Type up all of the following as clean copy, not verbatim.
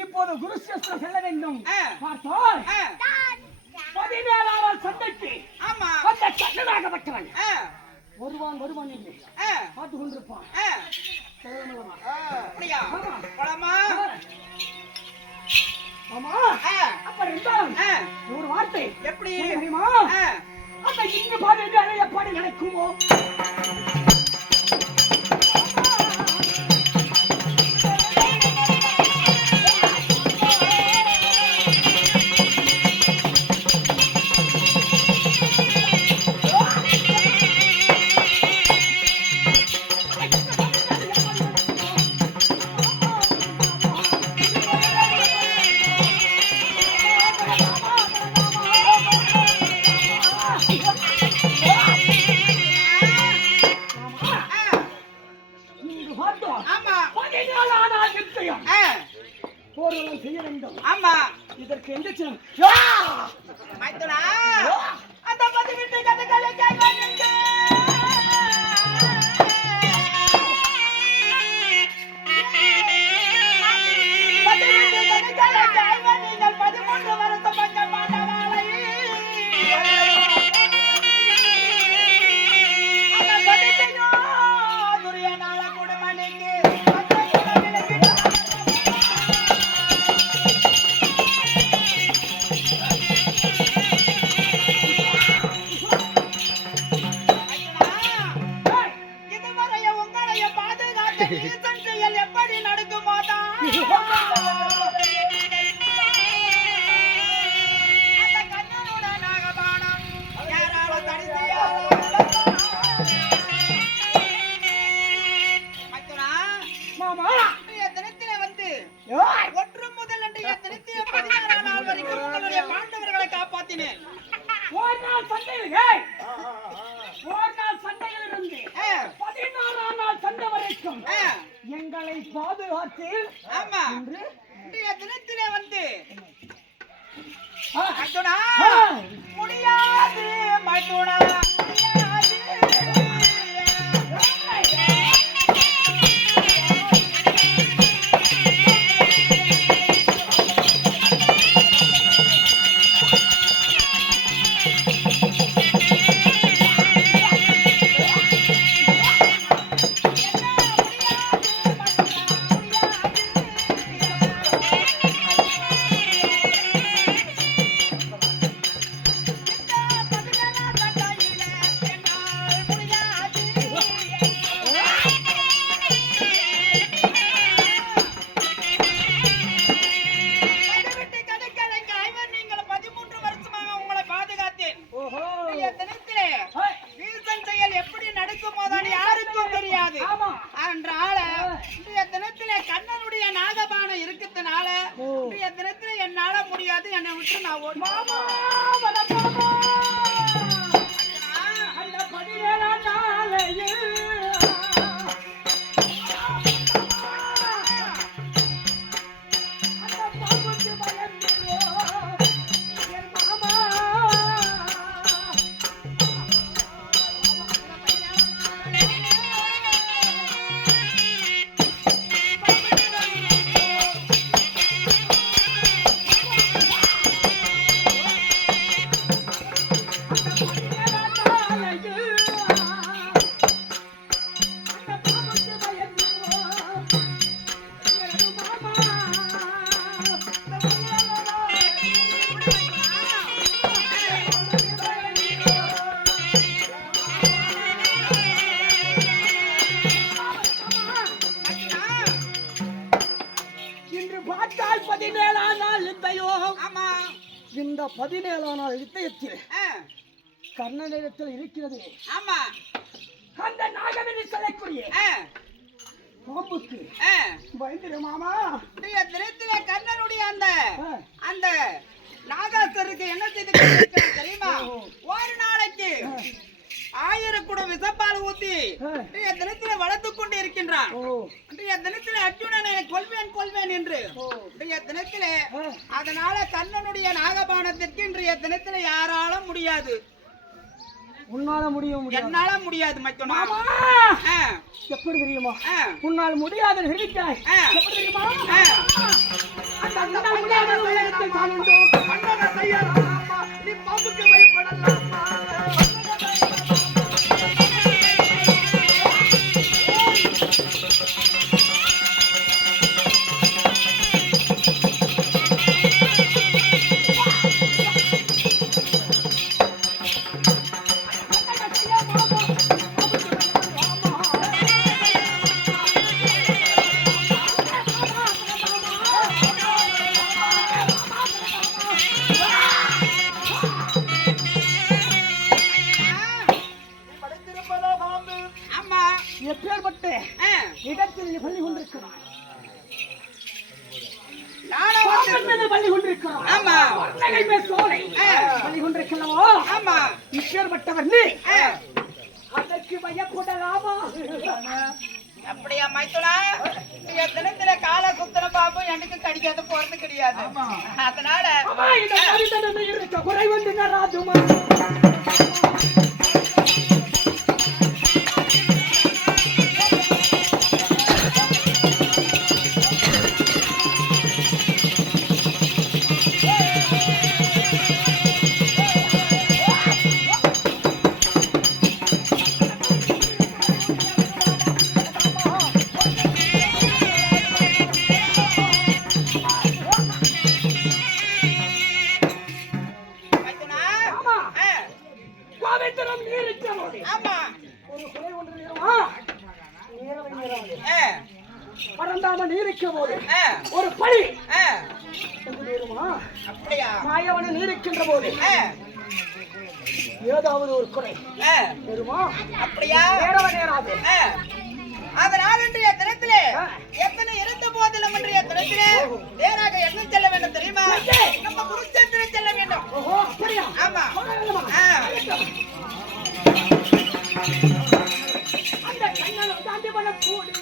இப்போது குருஷேஸ்வரம் செல்ல வேண்டும். பார்த்தால் 17ஆம் சண்டைக்கு அந்த சட்டனாகப்பட்டவன் வருவான் என்று பார்த்து கொண்டிருப்பான். அப்படி இருந்தாலும் ஒரு வார்த்தை எப்படி தெரியுமா? அந்த இங்கு பாரு எப்படி நடக்குமோ செய்ய வேண்டும். ஆமா, இதற்கு எந்த அந்த பதி விட்டு கதைகளை கேட்க எப்படி நடக்குமோதான் அந்த கண்ணனோட நாகபானம் யாரால தினத்தில வந்து ஒன்று முதல் அன்றைய தினத்தில 16ஆம் நாள் வரைக்கும் உங்களுடைய பாண்டவர்களை காப்பாத்தினேன். ஒரு நாள் சண்டையில் இருந்து 16ஆம் நாள் சண்டை வரைக்கும் எங்களை பாதுகாத்து இன்றைய தினத்திலே வந்து முடியாது மைத்துனா என்னால முடியாது. என்னை விட்டு நான் ஓடி இந்த 17ஆம் நாள் யுத்தத்தில் கர்ணனிடத்தில் இருக்கிறது. ஆமா, அந்த நாகவெறி சொல்லக்கூடிய பாம்புக்கு பயந்துரு மாமா. தினத்திலே கர்ணனுடைய அந்த நாகாசுரருக்கு என்ன செய்து தெரியுமா? ஒரு நாளைக்கு 1000 குடம் விஷப்பால் ஊத்தி தினத்திலே வளர்த்து கொண்டு இருக்கின்றான். தினத்திலே அர்ஜுனனை கொல்வேன் என்று தினத்திலே. அதனால கர்ணனுடைய நாகபானத்திற்கு இன்றைய தினத்திலே யாராலும் முடியாது. உன்னால முடியும், என்னால முடியாது மச்சனா. எப்படி தெரியுமா? உன்னால் முடியாத நினைக்கிறாய். எப்படி தெரியுமா? நீ பாம்புக்கு பயப்படலாமா? இடத்தில் பள்ளி கொண்டிருக்கிறார். பள்ளி கொண்டிருக்கிறார். பள்ளி கொண்டிருக்கிறவோ இப்பேற்பட்டவர் நீ அதற்கு பயப்படலாமா? அப்படியா மைத்துனா? தினத்தில கால சுத்தன பாம்பு எனக்கு கடிக்காத போறது கிடையாது. அதனால குறை வந்து ராஜுமா பரந்தாம நீரிக்க போது ஒரு பழி மாயவனை நீரிக்கின்ற போது ஏதாவது ஒரு குறை வருமா? அப்படியா? நேராது. அதனால் இன்றைய தினத்திலே எத்தனை இருந்த போதிலும் இன்றைய தினத்திலே நேராக எங்க செல்ல வேண்டும் தெரியுமா? நம்ம குருச்சேத்திரம் செல்ல வேண்டும். ஆமா, அந்த கண்ணால் தாண்டி பண்ண கூடி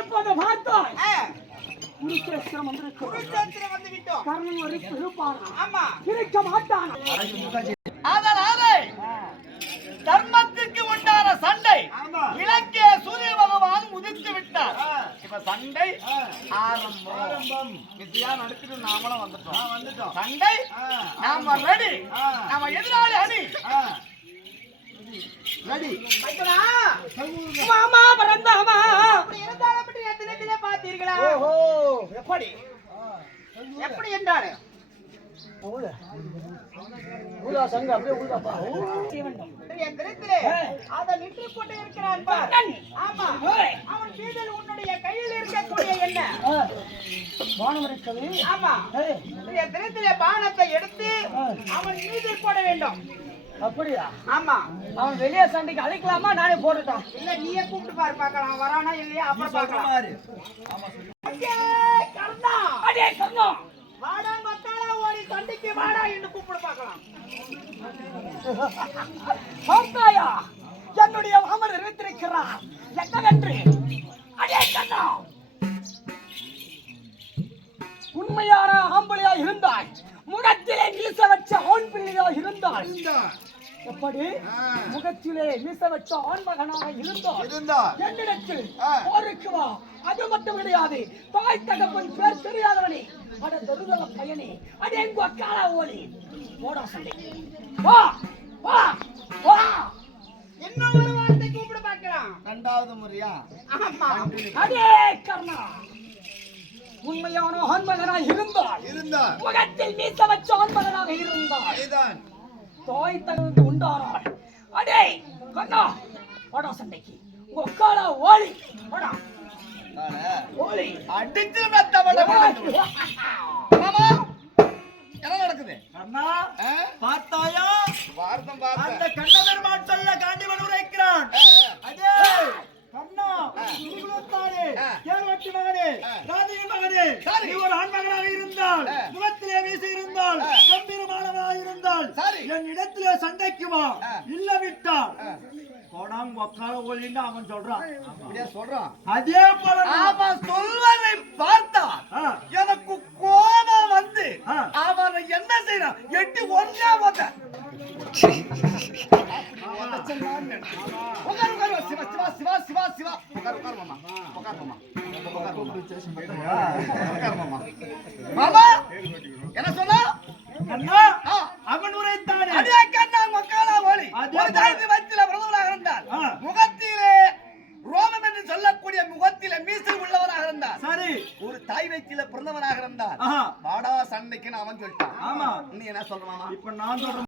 இப்போது பார்த்தால் குருச்சேத்திரம் வந்து விட்டோம். கர்ணன் ஒரு இருப்பானா? இருக்க மாட்டானா? அதனால தர்மத்திற்கு உண்டான சண்டை இலக்கிய சூரிய பகவான் உதித்து விட்டார். இப்ப சண்டை ஆரம்பம். வித்தியா நடத்திட்டு நாமளும் வந்துட்டோம். சண்டை நாம ரெடி. நம்ம எதிராளி அணி ரெடி. மாமா பரந்தாமா இருந்தாலும் தினத்திலே பார்த்தீர்களா? எப்படி என்றாரு அதை நின்று கொண்டு இருக்கிறான். ஆமா, அவன் மீதில் உன்னுடைய கையில் இருக்கக்கூடிய என்ன பானம் இருக்கிறது. ஆமா, தினத்திலே பானத்தை எடுத்து அவன் மீதில் போட வேண்டும். அப்படியா? ஆமா. அவன் வெளியே சண்டைக்கு அழைக்கலாமா? நானே போட்டுட்டான். இல்ல, நீயே கூப்பிட்டு பாரு, பார்க்கலாம் வரானா இல்லையா, அப்புறம் பார்க்கலாம். வாடா மத்தாளா ஓடி சண்டைக்கு வாடா என்று கூப்பிட்டு பார்க்கலாம். பார்த்தாயா என்னுடைய மாமன் அறிவித்திருக்கிறார் என்னவென்று அடே கண்ணா உண்மையான ஆம்பளையா இருந்தால் முகத்திலே மீச வச்ச ஆண் பிள்ளையா இருந்தால் எப்படி முகத்திலே மீச வச்ச ஆண் மகனாக இருந்தால் என்னிடத்தில் போருக்கு வா. அது மட்டும் கிடையாது, தாய் தகப்பன் பேர் தெரியாதவனே, அட தருதல பையனே, அட எங்க அக்கால ஓலி போடா சண்டை வா வா வா. இன்னும் ஒரு வார்த்தை கூப்பிட பார்க்கலாம். இரண்டாவது முறையா? ஆமா. அடே கர்ணா உண்மையான ஆண்மகனாக இருந்தால் முகத்தில் மீச வச்ச ஆண்மகனாக இருந்தால் தாய் தகவலுக்கு உண்டானாள். அடே கண்ணா போடா சண்டைக்கு உக்கால ஓலி போடா ஓலி அடிச்சு மெத்தவட மாமா என்ன நடக்குது? அண்ணா பார்த்தாயா வார்த்தம் பார்த்த அந்த கண்ணபெருமான் சொல்ல காண்டிவன் உரைக்கிறான். அடே கண்ணா உங்களுத்தானே கேவட்டி மகனே ராதியின் மகனே நீ ஒரு ஆண் மகனாக இருந்தால் முகத்திலே வீசி இருந்தால் கம்பீரமானவனாக இருந்தால் என் இடத்திலே சண்டைக்கு வா. இல்ல விட்டால் போடாங் ஒக்கால ஓலின்னு அவன் சொல்றான். அப்படியே சொல்றான். அதே போல அவன் சொல்வதை பார்த்தா எனக்கு கோபம் வந்து அவனை என்ன செய்யறான் எட்டி ஒன்றா போட்ட சிவா சிவா சிவா சிவா சிவா உட்கார் உட்கார் மாமா உட்கார் மாமா உட்கார் மாமா மாமா என்ன சொன்னா கண்ணா அவன் உரைத்தானே அதே கண்ணா மக்காலா ஓலி ஒரு தாய்க்கு வயிற்றில பிரதமராக இருந்தார் முகத்திலே ரோமம் என்று சொல்லக்கூடிய முகத்திலே மீசை உள்ளவராக இருந்தார். சரி ஒரு தாய் வயிற்றில பிறந்தவராக இருந்தார். வாடா சண்டைக்குன்னு அவன் சொல்லிட்டான். ஆமா நீ என்ன சொல்ற மாமா? இப்ப நான் சொல்றேன்.